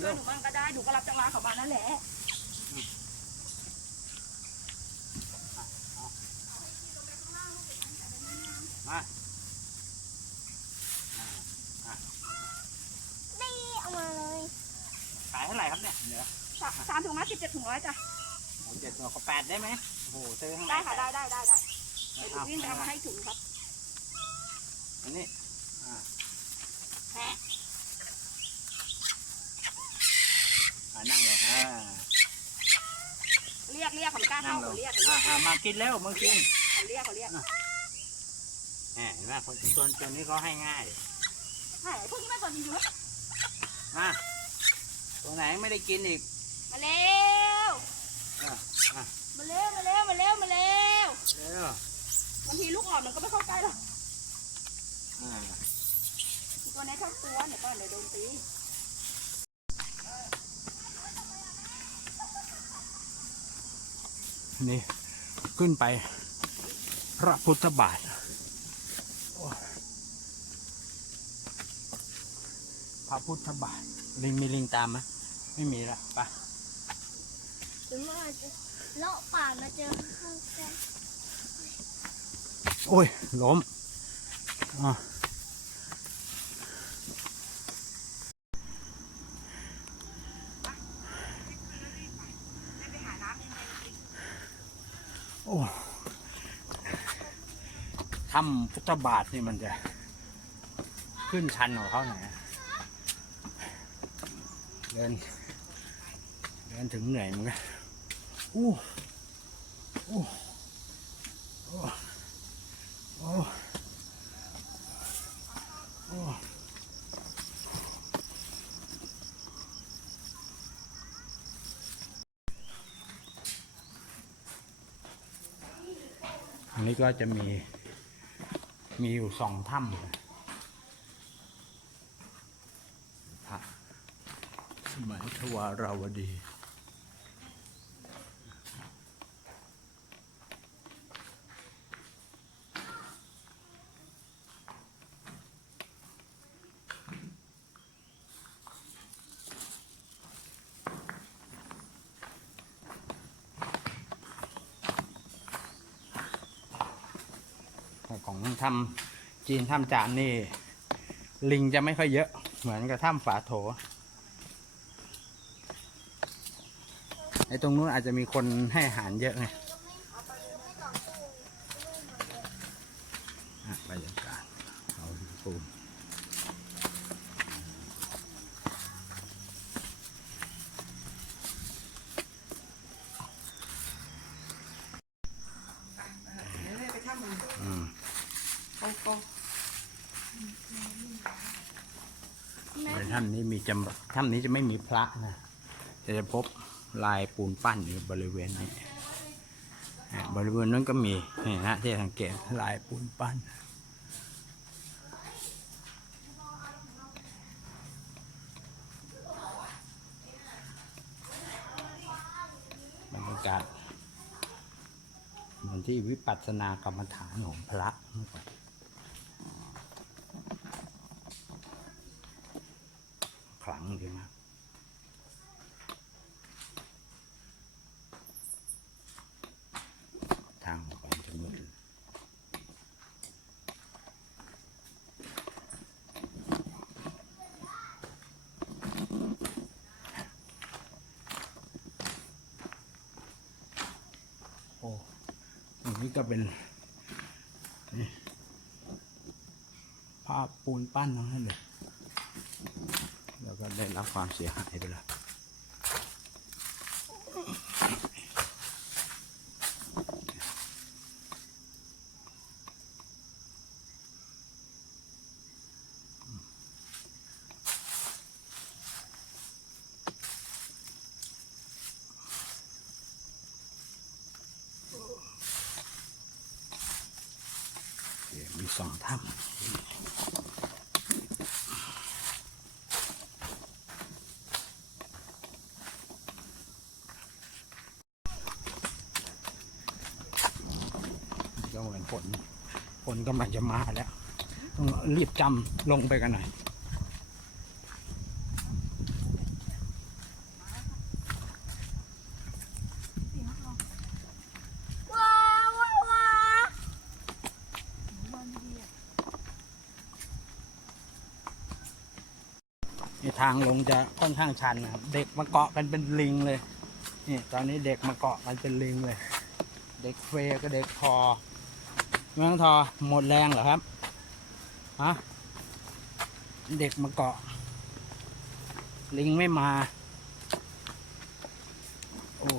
ช่วยหนูบ้างก็ได้หนูก็รับจังหวะเขามานั่นแหละมานี่เอามาเลยขายเท่าไหร่ครับเนี่ยเดี๋ยวสามสามถุงห้าสิบเจ็ดถุงร้อยจ้ะผมเจ็ดตัวก็แปดได้ไหมโอ้โหซื้อข้างในได้ค่ะได้ได้ได้ได้เดี๋ยวหนูวิ่งไปเอามาให้ถุงครับอันนี้ แพะ อ่านั่งเลยอ่า เรียกเรียกเขาไม่กล้า นั่เข้างลเขางเรียกอ่าอ่ามากินแล้วมากินเขาเรียกเขาเรียกแหมเห็นไหมคนตัวตัวนี้เขาให้ง่ายใช่พวกนี้ไม่สนจริงๆวะมาตัวไหนไม่ได้กินอีกมาเร็วอะอะมาเร็วมาเร็วมาเร็วมาเร็วเร็วบางทีลูกอ่อนมันก็ไม่เข้าใกล้หรอกอ่าตัวนี้เข้าตัวเดี๋ยก่อนเดี๋ยวโดนตี นี่ขึ้นไปพระพุทธบาทโอ้พระพุทธบาท ลิงมีลิงตามไหมไม่มีละไปถึงว่าจะเลาะป่ามาเจอข้างใกล้โอ้ยล้มอะ ไปหาน้ำยังไง โอ้ถ้ำพุทธบาทนี่มันจะขึ้นชันของเขาหน่อยเดิน เดินถึงเหนื่อยเหมือนกันอู้อู้โอ้โอ้โอ้ อันนี้ก็จะมี มีอยู่สองถ้ำพระสมัยทวาราวดี ของถ้ำจีนถ้ำจานนี่ ลิงจะไม่ค่อยเยอะ เหมือนกับถ้ำฝาโถไอ้ตรงนู้นอาจจะมีคนให้อาหารเยอะไงอะบรรยากาศเอาปูน ถ้ำนี้มีจำถ้ำนี้จะไม่มีพระนะจะพบลายปูนปั้นอยู่บริเวณนี้บริเวณนั้นก็มีนี่นะที่สังเกตลายปูนปั้นบรรยากาศเหมือนที่วิปัสสนากรรมฐานของพระเมื่อก่อน ขลังดีมากทางออกไปจะมืดโอ้ตรงนี้ก็เป็นภาพปูนปั้นทั้งนั้นเลย แล้วก็ได้รับความเสียหายไปแล้วมีสองถ้ำ นฝนกำลังจะมาแล้วต้องรีบจำลงไปกันหน่อยทางลงจะค่อนข้างชันนะครับ เด็กมาเกาะกันเป็นลิงเลย นี่ตอนนี้เด็กมาเกาะกันเป็นลิงเลย เด็กเฟยก็เด็กคอ เมืองทอหมดแรงเหรอครับฮะเด็กมาเกาะ ลิงไม่มา โอ้